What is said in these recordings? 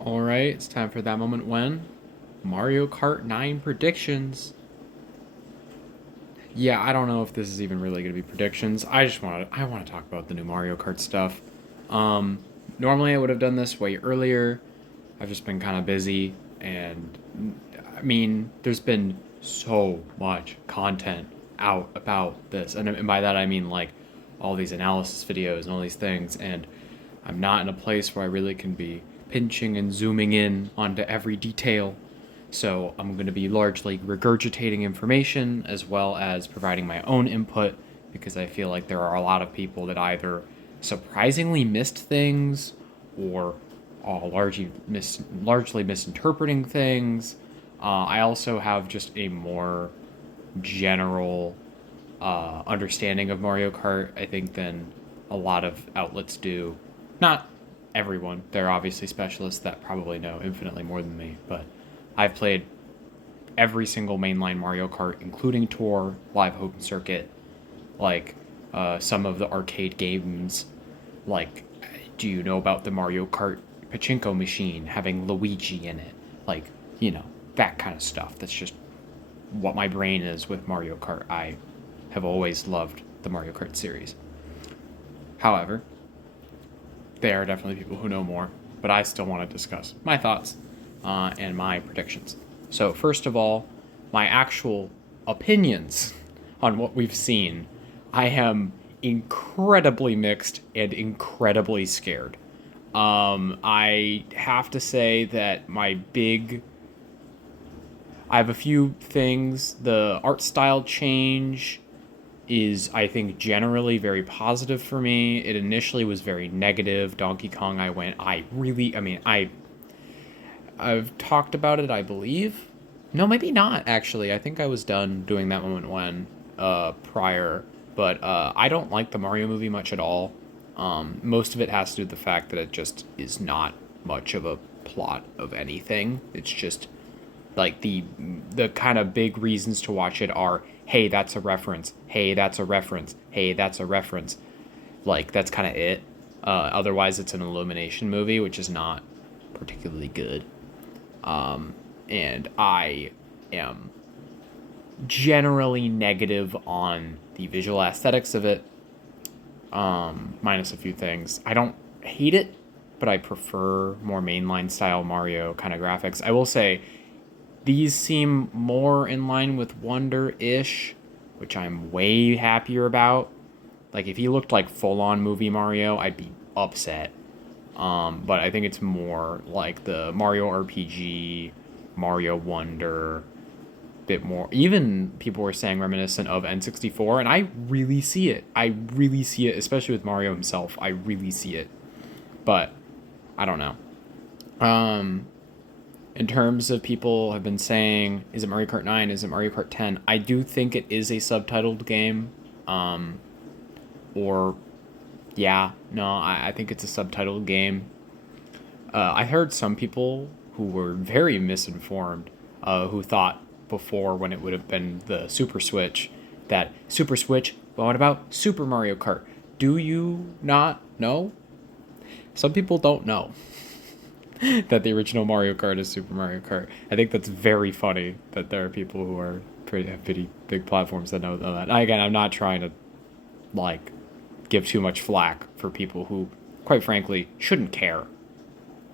All right, it's time for that moment when Mario Kart 9 predictions. Yeah, I don't know if this is even really going to be predictions. I want to talk about the new Mario Kart stuff. Um Normally I would have done this way earlier. I've just been kind of busy and I mean, there's been so much content out about this. And by that I mean like all these analysis videos and all these things, and I'm not in a place where I really can be pinching and zooming in onto every detail. So I'm going to be largely regurgitating information as well as providing my own input because I feel like there are a lot of people that either surprisingly missed things or largely misinterpreting things. I also have just a more general understanding of Mario Kart, I think, than a lot of outlets do. Not everyone. There are obviously specialists that probably know infinitely more than me, but I've played every single mainline Mario Kart, including Tour, Live Open Circuit, like some of the arcade games. Like, do you know about the Mario Kart pachinko machine having Luigi in it? Like, that kind of stuff. That's just what my brain is with Mario Kart. I have always loved the Mario Kart series. However, there are definitely people who know more, but I still want to discuss my thoughts and my predictions. So, first of all, my actual opinions on what we've seen. I am incredibly mixed and incredibly scared. I have to say that I have a few things. The art style change is, I think, generally very positive for me. It initially was very negative. Donkey Kong, I've talked about it, I believe. No, maybe not, actually. I think I was done doing that moment when, prior. But I don't like the Mario movie much at all. Most of it has to do with the fact that it just is not much of a plot of anything. It's just like the kind of big reasons to watch it are, hey, that's a reference, hey, that's a reference, hey, that's a reference. Like, that's kind of it. Otherwise it's an Illumination movie, which is not particularly good. And I am generally negative on the visual aesthetics of it, minus a few things. I don't hate it, but I prefer more mainline style Mario kind of graphics. I will say these seem more in line with Wonder ish, which I'm way happier about. Like, if he looked like full on movie Mario, I'd be upset. But I think it's more like the Mario RPG, Mario Wonder, bit more. Even people were saying reminiscent of N64, and I really see it. I really see it, especially with Mario himself. I really see it. But I don't know. In terms of people have been saying, is it Mario Kart 9? Is it Mario Kart 10? I do think it is a subtitled game. Or, yeah, no, I think it's a subtitled game. I heard some people who were very misinformed, who thought before, when it would have been the Super Switch, that Super Switch, well, what about Super Mario Kart? Do you not know? Some people don't know that the original Mario Kart is Super Mario Kart. I think that's very funny that there are people who are have pretty big platforms that know that. Again, I'm not trying to like give too much flack for people who, quite frankly, shouldn't care.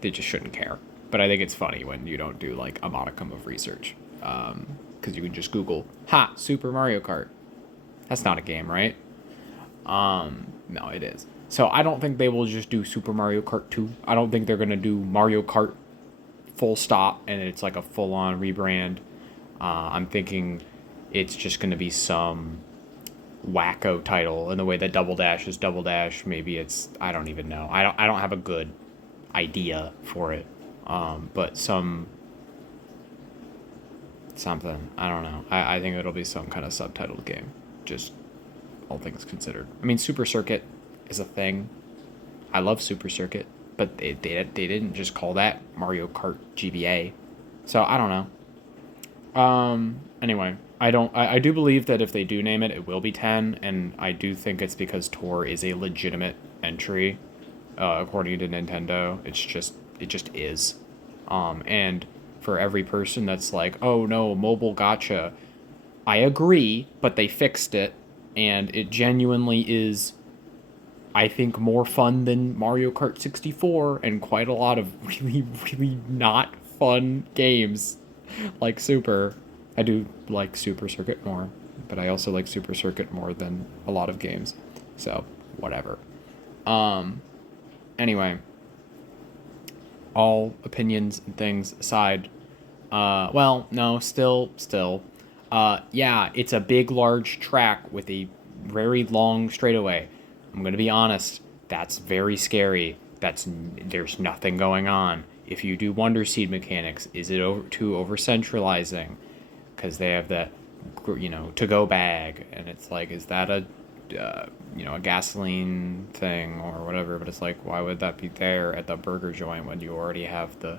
They just shouldn't care. But I think it's funny when you don't do like a modicum of research, because you can just Google Super Mario Kart. That's not a game, right? No, it is. So I don't think they will just do Super Mario Kart 2. I don't think they're gonna do Mario Kart full stop and it's like a full on rebrand. I'm thinking it's just gonna be some wacko title in the way that Double Dash is Double Dash. Maybe it's, I don't even know. I don't have a good idea for it. But something, I don't know. I think it'll be some kind of subtitled game. Just all things considered. I mean, Super Circuit is a thing. I love Super Circuit, but they didn't just call that Mario Kart GBA. So I don't know. Anyway, I do believe that if they do name it, it will be 10, and I do think it's because Tour is a legitimate entry, according to Nintendo. It just is. And for every person that's like, oh no, mobile gotcha, I agree, but they fixed it, and it genuinely is, I think, more fun than Mario Kart 64 and quite a lot of really, really not fun games like Super. I do like Super Circuit more, but I also like Super Circuit more than a lot of games. So, whatever. Um, anyway, all opinions and things aside, well, no, still. Yeah, it's a big, large track with a very long straightaway. I'm gonna be honest. That's very scary. There's nothing going on. If you do Wonder Seed mechanics, is it too over centralizing? Because they have the, to go bag, and it's like, is that a gasoline thing or whatever? But it's like, why would that be there at the burger joint when you already have the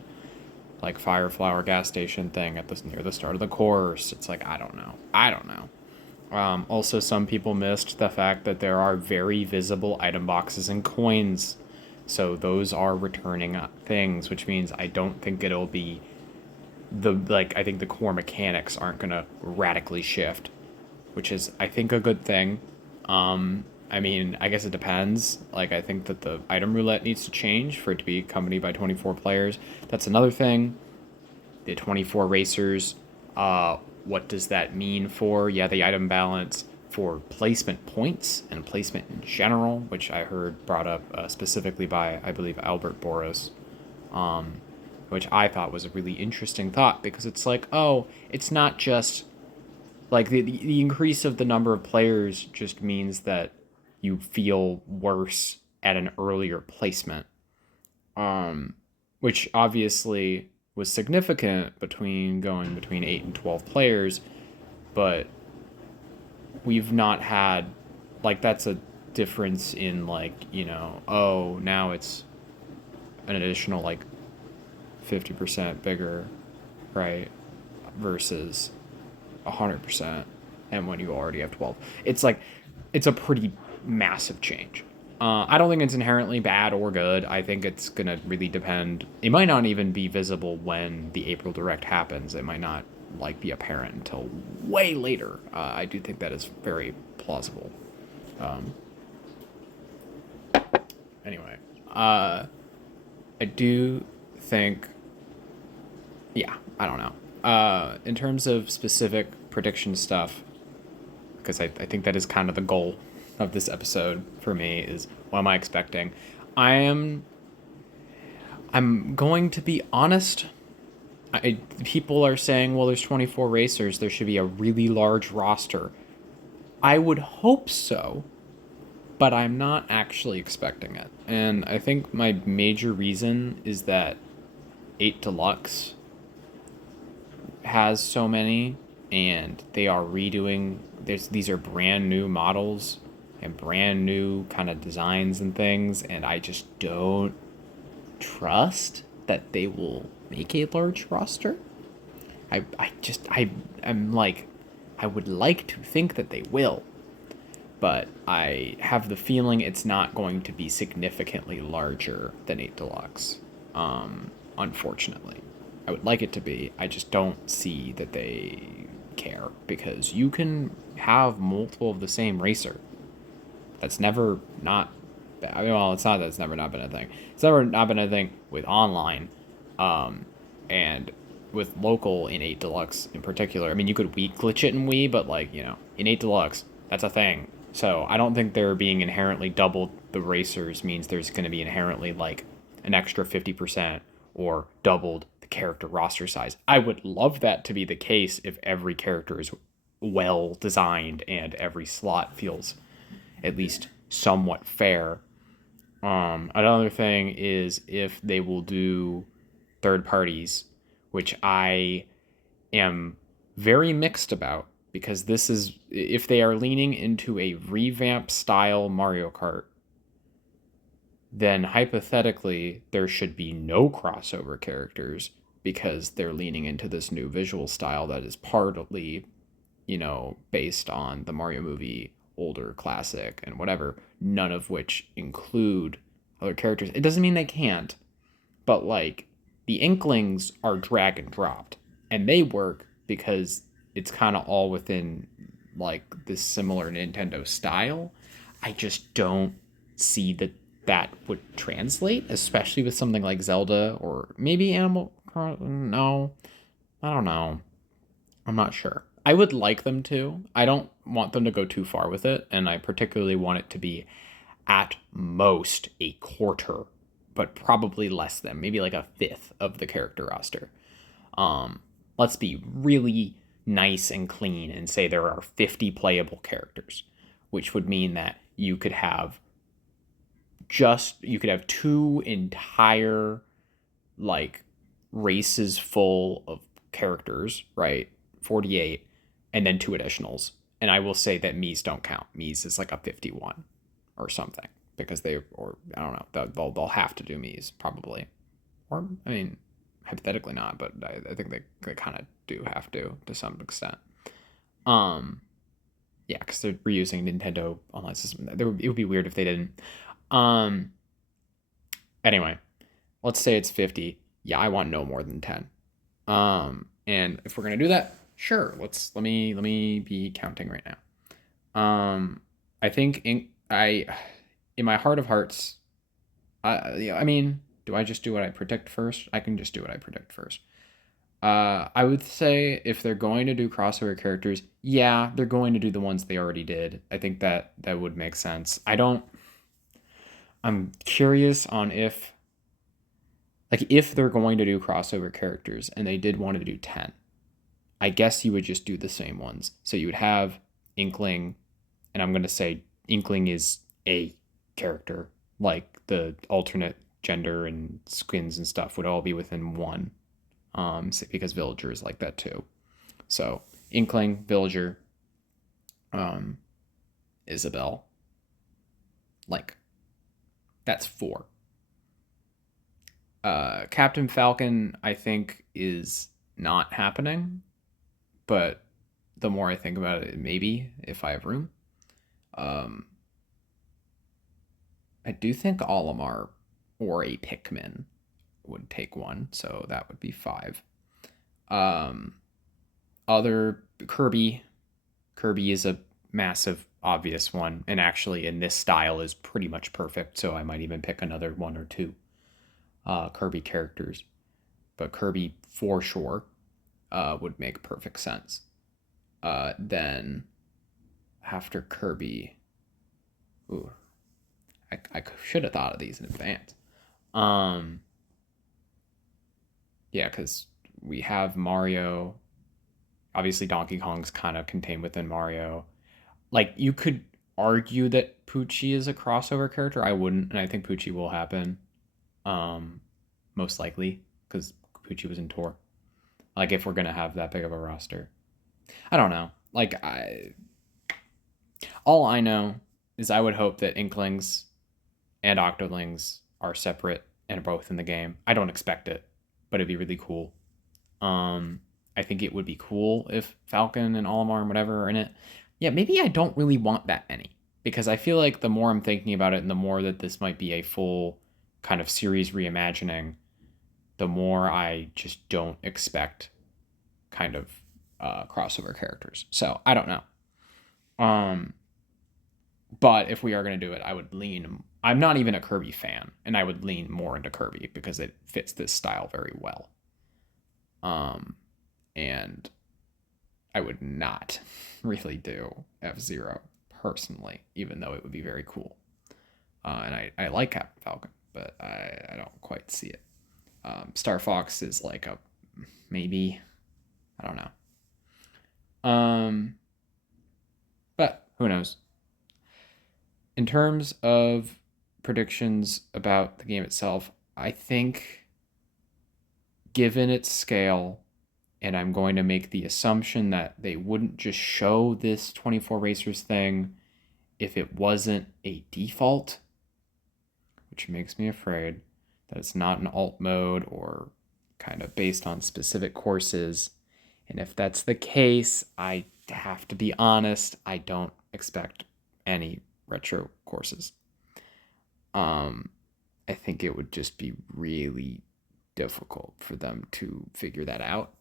like Fire Flower gas station thing at the near the start of the course? It's like, I don't know. Also, some people missed the fact that there are very visible item boxes and coins, so those are returning things, which means I don't think it'll be I think the core mechanics aren't gonna radically shift, which is, I think, a good thing. I mean, I guess it depends. Like, I think that the item roulette needs to change for it to be accompanied by 24 players. That's another thing. The 24 racers, what does that mean for, yeah, the item balance, for placement points and placement in general, which I heard brought up specifically by, I believe, Albert Boros, which I thought was a really interesting thought, because it's like, oh, it's not just like the increase of the number of players just means that you feel worse at an earlier placement, which obviously was significant between going between 8 and 12 players, but we've not had, like, that's a difference in, like, oh, now it's an additional, like, 50% bigger, right? Versus 100%, and when you already have 12. It's like, it's a pretty massive change. I don't think it's inherently bad or good. I think it's going to really depend. It might not even be visible when the April Direct happens. It might not, like, be apparent until way later. I do think that is very plausible. Anyway, I do think, yeah, I don't know. In terms of specific prediction stuff, because I think that is kind of the goal of this episode for me, is what am I expecting? I am I'm going to be honest. People are saying, well, there's 24 racers, there should be a really large roster. I would hope so, but I'm not actually expecting it. And I think my major reason is that 8 Deluxe has so many, and they are redoing. These are brand new models and brand new kind of designs and things, and I just don't trust that they will make a large roster. I'm like, I would like to think that they will, but I have the feeling it's not going to be significantly larger than 8 Deluxe. Unfortunately, I would like it to be. I just don't see that they care, because you can have multiple of the same racer. That's never not. I mean, well, it's not that it's never not been a thing. It's never not been a thing with online, and with local in 8 Deluxe in particular. I mean, you could weak glitch it in Wii, but, like, in 8 Deluxe, that's a thing. So I don't think there being inherently double the racers means there's going to be inherently, like, an extra 50% or doubled the character roster size. I would love that to be the case if every character is well designed and every slot feels at least somewhat fair. Another thing is if they will do third parties, which I am very mixed about, because this is, if they are leaning into a revamp style Mario Kart, then hypothetically there should be no crossover characters, because they're leaning into this new visual style that is partly, based on the Mario movie, older classic, and whatever, none of which include other characters. It doesn't mean they can't, but, like, The Inklings are drag and dropped, and they work because it's kind of all within like this similar Nintendo style. I just don't see that that would translate, especially with something like Zelda or maybe Animal. No, I don't know. I'm not sure. I would like them to. I don't want them to go too far with it, and I particularly want it to be at most a quarter, but probably less than, maybe like a fifth of the character roster. Um, let's be really nice and clean and say there are 50 playable characters, which would mean that you could have two entire like races full of characters, right? 48, and then two additionals. And I will say that Mii's don't count. Mii's is like a 51 or something because or I don't know, they'll have to do Mii's probably. Or, I mean, hypothetically not, but I think they kind of do have to some extent. Um, yeah, because they're reusing Nintendo online system. It would be weird if they didn't. Um, anyway, let's say it's 50. Yeah, I want no more than 10. And if we're gonna do that, sure. Let me be counting right now. I think in my heart of hearts, I mean, do I just do what I predict first? I can just do what I predict first. I would say if they're going to do crossover characters, yeah, they're going to do the ones they already did. I think that would make sense. I'm curious on if they're going to do crossover characters and they did want to do 10, I guess you would just do the same ones. So you would have Inkling, and I'm going to say Inkling is a character, like the alternate gender and skins and stuff would all be within one, because Villager is like that too. So Inkling, Villager, um, Isabel, like that's four. Captain Falcon, I think, is not happening, but the more I think about it, maybe if I have room. Um, I do think Olimar or a Pikmin would take one, so that would be five. Um, other Kirby is a massive obvious one, and actually in this style is pretty much perfect. So I might even pick another one or two Kirby characters, but Kirby for sure would make perfect sense. Then after Kirby, ooh, I should have thought of these in advance. Um, yeah, because we have Mario. Obviously, Donkey Kong's kind of contained within Mario. Like, you could argue that Poochie is a crossover character. I wouldn't, and I think Poochie will happen. Um, Most likely, because Poochie was in tour. Like, if we're gonna have that big of a roster, I don't know. All I know is I would hope that Inklings and Octolings are separate and are both in the game. I don't expect it, but it'd be really cool. Um, I think it would be cool if Falcon and Olimar and whatever are in it. Yeah, maybe I don't really want that many because I feel like the more I'm thinking about it and the more that this might be a full kind of series reimagining, the more I just don't expect kind of crossover characters. So I don't know. Um, but if we are going to do it, I would lean. I'm not even a Kirby fan, and I would lean more into Kirby because it fits this style very well. Um, and I would not really do F-Zero personally, even though it would be very cool. And I like Captain Falcon, but I don't quite see it. Star Fox is like a maybe. I don't know. But who knows? In terms of predictions about the game itself, I think given its scale, and I'm going to make the assumption that they wouldn't just show this 24 racers thing if it wasn't a default, which makes me afraid that it's not an alt mode or kind of based on specific courses. And if that's the case, I have to be honest, I don't expect any retro courses. I think it would just be really difficult for them to figure that out.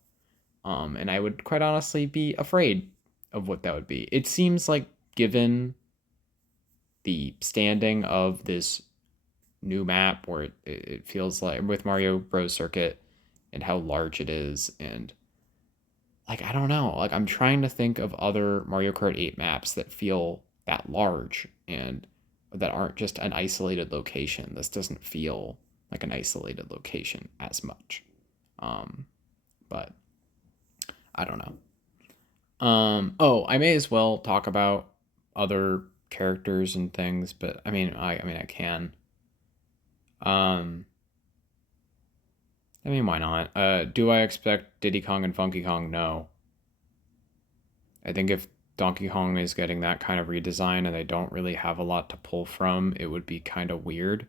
And I would quite honestly be afraid of what that would be. It seems like, given the standing of this new map, where it feels like with Mario Bros. Circuit and how large it is, and like, I don't know, like, I'm trying to think of other Mario Kart 8 maps that feel that large and that aren't just an isolated location. This doesn't feel like an isolated location as much. Um, but I don't know. Oh, I may as well talk about other characters and things, but I can. Um, why not? Do I expect Diddy Kong and Funky Kong? No. I think if Donkey Kong is getting that kind of redesign and they don't really have a lot to pull from, it would be kind of weird.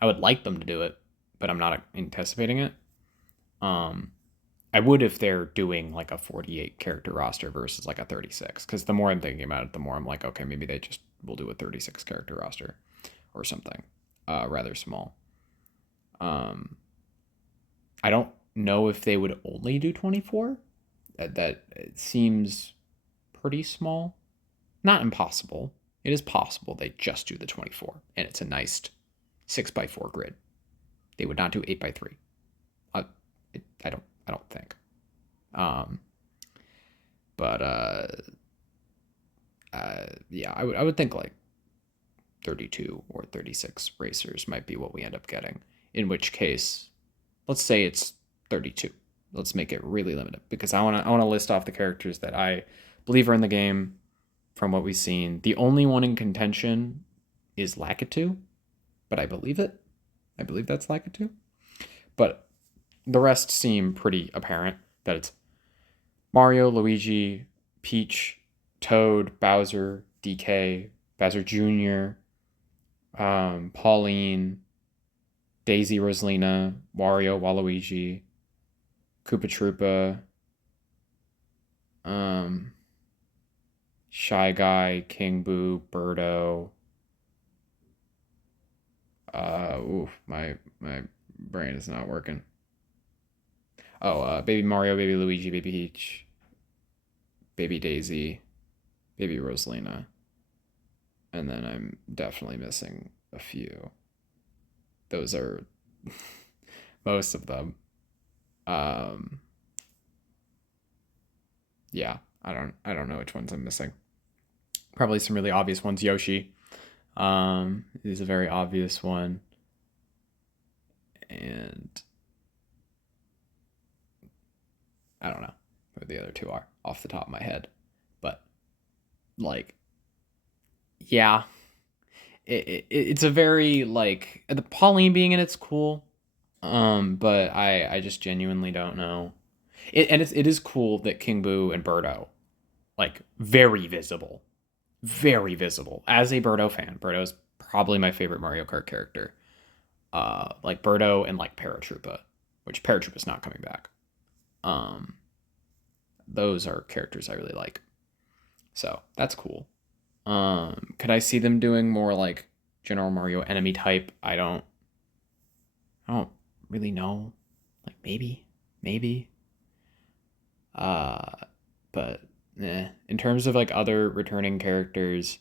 I would like them to do it, but I'm not anticipating it. Um, I would if they're doing like a 48 character roster versus like a 36. Because the more I'm thinking about it, the more I'm like, okay, maybe they just will do a 36 character roster or something rather small. I don't know if they would only do 24. That it seems pretty small. Not impossible. It is possible they just do the 24 and it's a nice 6x4 grid. They would not do 8x3. I don't think. Um, but yeah, I would think like 32 or 36 racers might be what we end up getting. In which case, let's say it's 32. Let's make it really limited, because I want to list off the characters that I believe are in the game from what we've seen. The only one in contention is Lakitu, but I believe it. I believe that's Lakitu. But the rest seem pretty apparent that it's Mario, Luigi, Peach, Toad, Bowser, DK, Bowser Jr., Pauline, Daisy, Rosalina, Wario, Waluigi, Koopa Troopa, Shy Guy, King Boo, Birdo. My brain is not working. Oh, Baby Mario, Baby Luigi, Baby Peach, Baby Daisy, Baby Rosalina. And then I'm definitely missing a few. Those are most of them. Um, yeah, I don't know which ones I'm missing. Probably some really obvious ones. Yoshi, is a very obvious one, and I don't know who the other two are off the top of my head, but like, yeah, it's a very, like, the Pauline being in it's cool, but I just genuinely don't know. It is cool that King Boo and Birdo, like, very visible. As a Birdo fan, Birdo is probably my favorite Mario Kart character. Like Birdo and like Paratroopa, which Paratroopa's not coming back. Um, those are characters I really like. So that's cool. Could I see them doing more like General Mario enemy type? I don't really know. Like, maybe. Uh, but in terms of like other returning characters,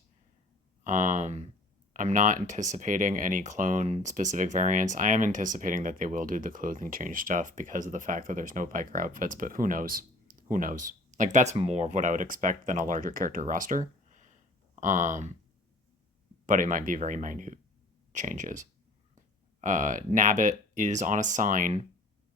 um, I'm not anticipating any clone specific variants. I am anticipating that they will do the clothing change stuff because of the fact that there's no biker outfits, but who knows? Who knows? Like, that's more of what I would expect than a larger character roster. Um, but it might be very minute changes. Nabbit is on a sign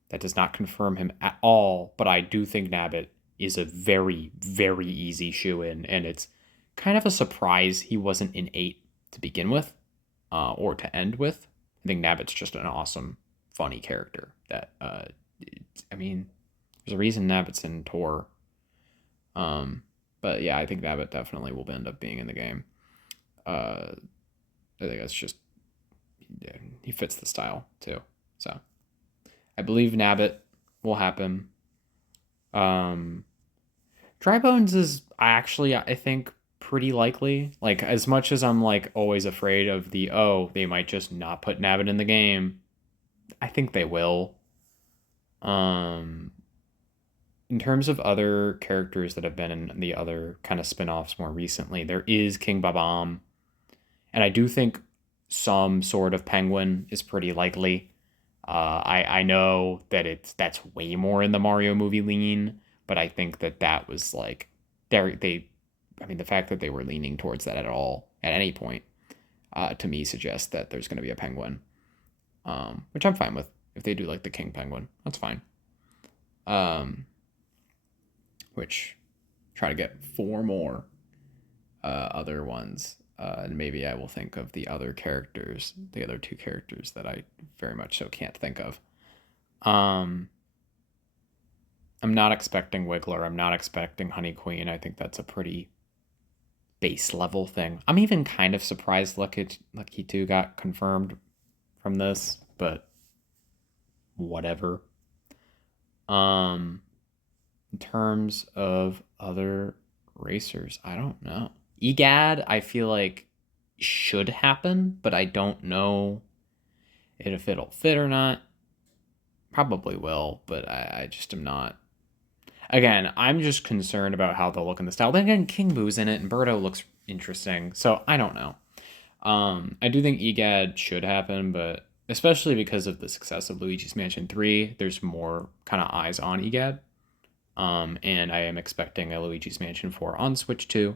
that does not confirm him at all, but I do think Nabbit is a very, very easy shoe in, and it's kind of a surprise he wasn't in 8 to begin with, or to end with. I think Nabbit's just an awesome, funny character that, there's a reason Nabbit's in Tor. But yeah, I think Nabbit definitely will end up being in the game. I think that's just, yeah, he fits the style too. So I believe Nabbit will happen. Dry Bones is actually, I think, pretty likely. Like, as much as I'm like always afraid of they might just not put Nabbit in the game, I think they will. Um, in terms of other characters that have been in the other kind of spin-offs more recently, there is King Babam, and I do think some sort of penguin is pretty likely. I know that that's way more in the Mario movie lean, but I think that was like they I mean the fact that they were leaning towards that at all at any point to me suggests that there's going to be a penguin, which I'm fine with if they do like the king penguin. That's fine. Um, which try to get four more other ones. And maybe I will think of the other characters, the other two characters that I very much so can't think of. Um, I'm not expecting Wiggler. I'm not expecting Honey Queen. I think that's a pretty base level thing. I'm even kind of surprised Lucky 2 got confirmed from this, but whatever. Um, in terms of other racers, I don't know. EGAD, I feel like should happen, but I don't know if it'll fit or not. Probably will, but I just am not. Again, I'm just concerned about how they'll look in the style. Then again, King Boo's in it, and Birdo looks interesting, so I don't know. I do think EGAD should happen, but especially because of the success of Luigi's Mansion 3, there's more kind of eyes on EGAD. And I am expecting a Luigi's Mansion 4 on Switch 2.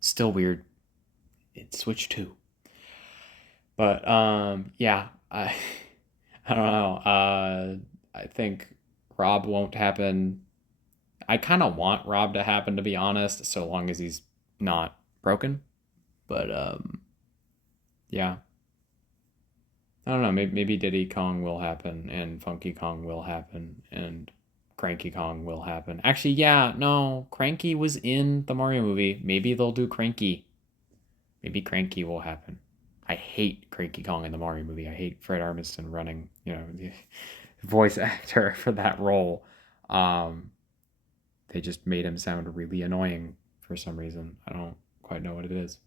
Still weird. It's Switch 2. But yeah, I I don't know. I think Rob won't happen. I kind of want Rob to happen, to be honest, so long as he's not broken. But yeah, I don't know. Maybe Diddy Kong will happen, and Funky Kong will happen, and Cranky Kong will happen. Actually, yeah, no, Cranky was in the Mario movie. Maybe they'll do Cranky. Maybe Cranky will happen. I hate Cranky Kong in the Mario movie. I hate Fred Armisen running, the voice actor for that role. Um, they just made him sound really annoying for some reason. I don't quite know what it is.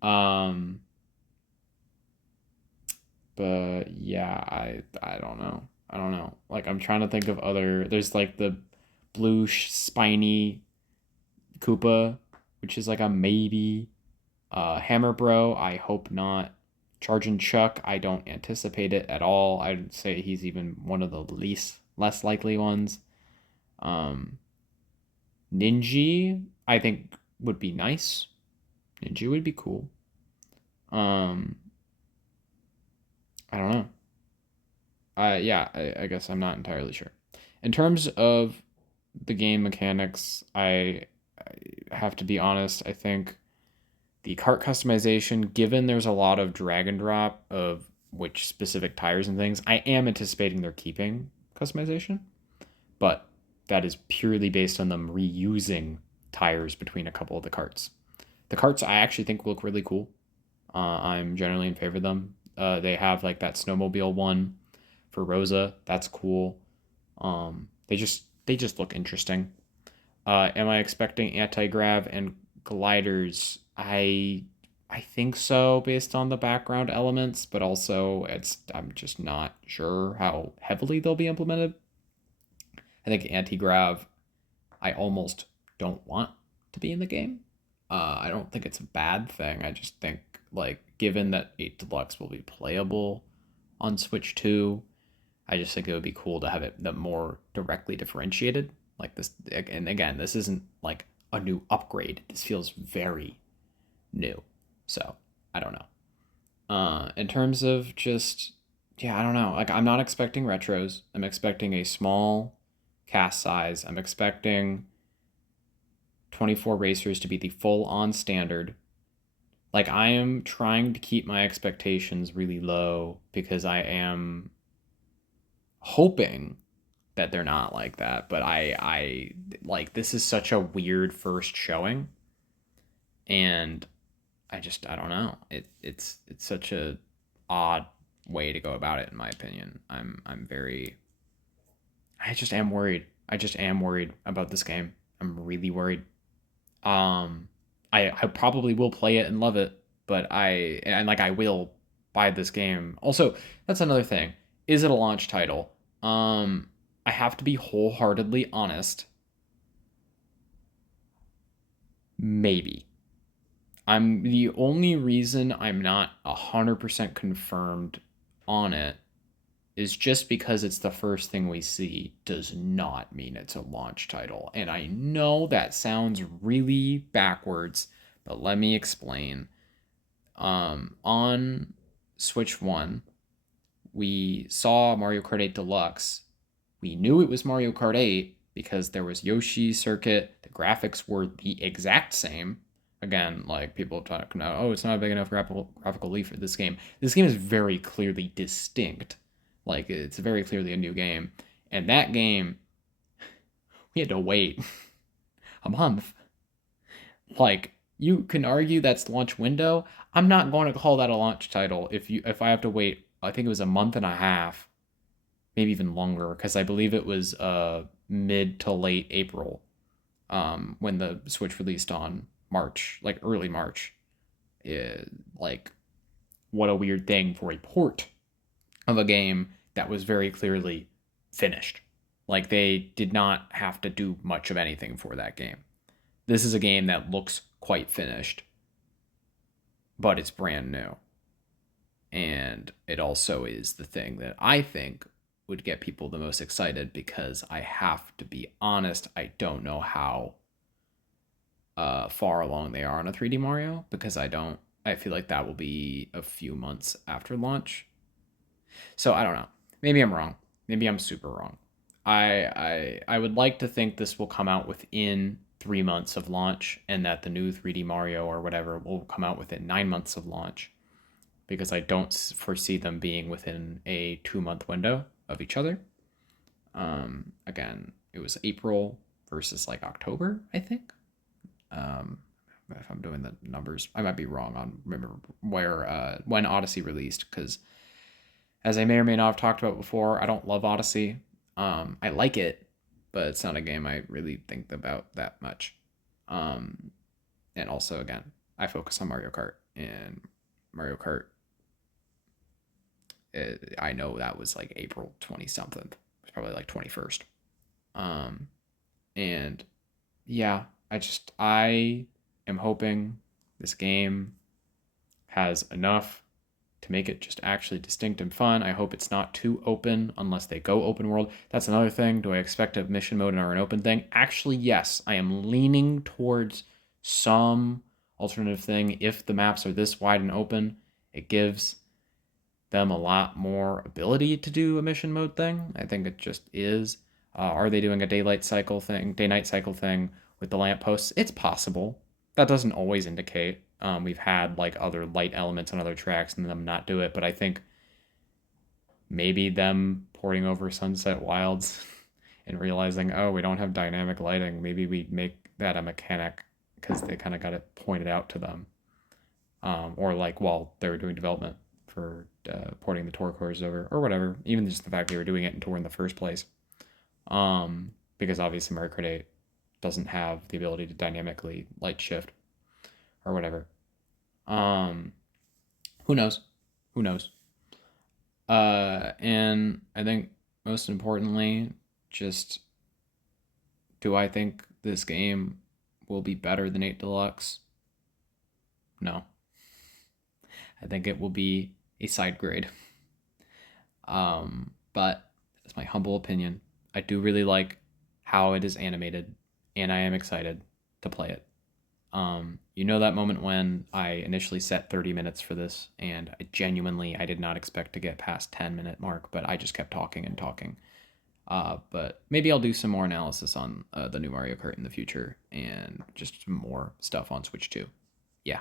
Um, but yeah, I don't know. I don't know. Like I'm trying to think of other. There's like the blue spiny Koopa, which is like a maybe. Hammer Bro, I hope not. Chargin' Chuck, I don't anticipate it at all. I'd say he's even one of the less likely ones. Um, Ninja, I think would be nice. Ninja would be cool. Um, I don't know. Yeah, I guess I'm not entirely sure. In terms of the game mechanics, I have to be honest. I think the kart customization, given there's a lot of drag and drop of which specific tires and things, I am anticipating they're keeping customization, but that is purely based on them reusing tires between a couple of the carts. The carts I actually think look really cool. I'm generally in favor of them. They have like that snowmobile one for Rosa. That's cool. They just look interesting. Am I expecting anti-grav and gliders? I think so based on the background elements, but also I'm just not sure how heavily they'll be implemented. I think anti-grav I almost don't want to be in the game. I don't think it's a bad thing. I just think like given that 8 Deluxe will be playable on Switch 2, I just think it would be cool to have it the more directly differentiated. Like this, and again, this isn't like a new upgrade. This feels very new. So I don't know. In terms of just, yeah, I don't know. Like I'm not expecting retros. I'm expecting a small cast size. I'm expecting 24 racers to be the full on standard. Like I am trying to keep my expectations really low because I am hoping that they're not like that, but I like this is such a weird first showing, and I don't know. It's such a odd way to go about it in my opinion. I'm very I just am worried. I just am worried about this game. I'm really worried. Um I probably will play it and love it, but I will buy this game. Also, that's another thing. Is it a launch title? I have to be wholeheartedly honest. Maybe. I'm the only reason I'm not 100% confirmed on it is just because it's the first thing we see does not mean it's a launch title. And I know that sounds really backwards, but let me explain. On Switch 1, we saw Mario Kart 8 Deluxe. We knew it was Mario Kart 8 because there was Yoshi Circuit. The graphics were the exact same. Again, like people talking about, oh, it's not a big enough graphical leap for this game. This game is very clearly distinct. Like it's very clearly a new game. And that game, we had to wait a month. Like you can argue that's launch window. I'm not going to call that a launch title if I have to wait. I think it was a month and a half, maybe even longer, because I believe it was mid to late April when the Switch released on March, like early March. Like, what a weird thing for a port of a game that was very clearly finished. Like, they did not have to do much of anything for that game. This is a game that looks quite finished, but it's brand new. And it also is the thing that I think would get people the most excited because I have to be honest, I don't know how far along they are on a 3D Mario because I feel like that will be a few months after launch. So I don't know. Maybe I'm wrong. Maybe I'm super wrong. I would like to think this will come out within 3 months of launch and that the new 3D Mario or whatever will come out within 9 months of launch because I don't foresee them being within a 2 month window of each other. Again, it was April versus like October, I think. Um, if I'm doing the numbers, I might be wrong on remember where when Odyssey released because as I may or may not have talked about before, I don't love Odyssey. I like it, but it's not a game I really think about that much. Um, and also, again, I focus on Mario Kart and Mario Kart. I know that was like April 20 something. It's probably like 21st. Um, and yeah, I am hoping this game has enough to make it just actually distinct and fun. I hope it's not too open unless they go open world. That's another thing. Do I expect a mission mode or an open thing? Actually, yes. I am leaning towards some alternative thing. If the maps are this wide and open, it gives them a lot more ability to do a mission mode thing. I think it just is. Are they doing a day night cycle thing with the lampposts? It's possible. That doesn't always indicate. We've had like other light elements on other tracks and them not do it, but I think maybe them porting over Sunset Wilds and realizing, oh, we don't have dynamic lighting. Maybe we make that a mechanic because they kind of got it pointed out to them, or like while they were doing development for porting the Tor cores over or whatever. Even just the fact they were doing it in Tor in the first place, because obviously Mario Kart 8 doesn't have the ability to dynamically light shift or whatever. Um, who knows? Who knows? And I think most importantly, just do I think this game will be better than 8 Deluxe? No. I think it will be a side grade. But that's my humble opinion. I do really like how it is animated, and I am excited to play it. You know that moment when I initially set 30 minutes for this, and I did not expect to get past 10-minute mark, but I just kept talking and talking. But maybe I'll do some more analysis on the new Mario Kart in the future, and just some more stuff on Switch 2. Yeah.